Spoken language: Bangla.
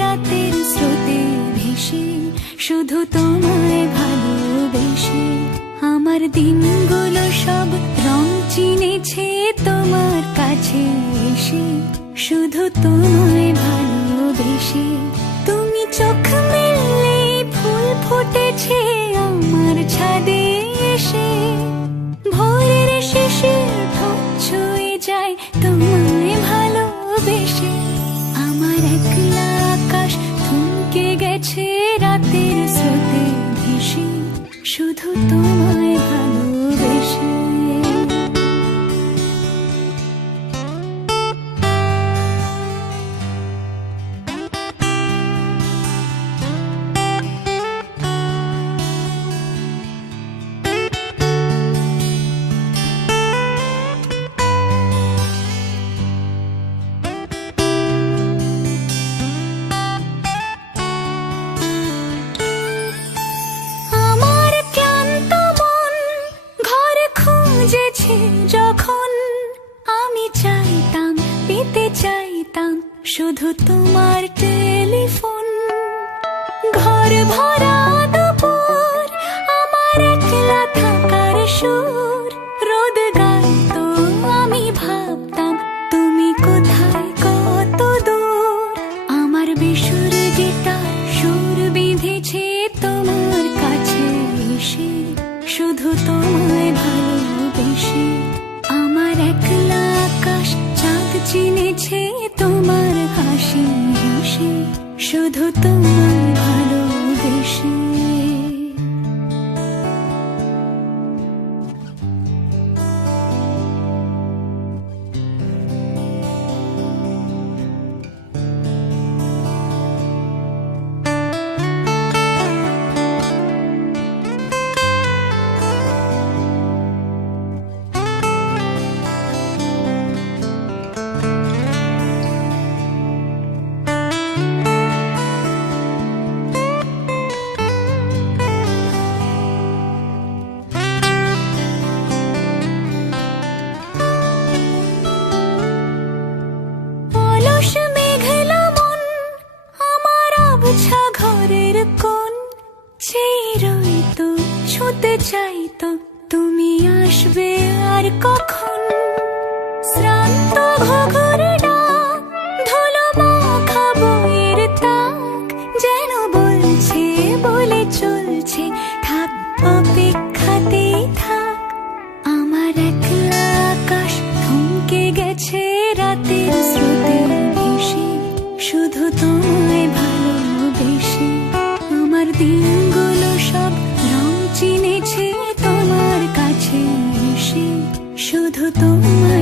রাতের স্রোতে ভেসে, শুধু তোমায় ভালোবেসে। আমার দিনগুলো সব রং চিনেছে তোমার কাছে এসে, শুধু তোমায় ভালোবেসে। তুমি চোখ মেললে ফুল ফুটেছে আমার ছাদে এসে, ভোরের শিশির ঠোঁট ছুঁয়ে যায় তোমায় ভালোবেসে। আমার একলা আকাশ থমকে গেছে রাতের স্রোতে ভেসে, শুধু তোমায় ভালোবেসে। যখন আমি চাইতাম, পেতে চাইতাম শুধু তোমার টেলিফোন। ঘর ভরা দুপুর, আমার একলা থাকার সুর, রোদ গাইতো আমি ভাবতাম তুমি কোথায় কত দূর। আমার বেসুর গিটার সুর বিঁধেছে তোমার কাছে এসে, শুধু তোমায় ভালোবেসে। আমার একলা আকাশ চাঁদ চিনেছে তোমার হাসি হেসে, শুধু তোমায় ভালোবেসে। ঘরের কোণ চেয়ে রইতো, ছুঁতে চাইতো তুমি আসবে আর কখন। শ্রান্ত ঘুঘুর ডাক, ধুলো মাখা বইয়ের তাক, যেন বলছে বলে চলছে থাক অপেক্ষাতেই থাক। আমার একলা আকাশ থমকে গেছে রাতের স্রোতে ভেসে, শুধু তোমায় ভালোবেসে। আমার দিনগুলো সব রং চিনেছে তোমার কাছে এসে, শুধু তোমায়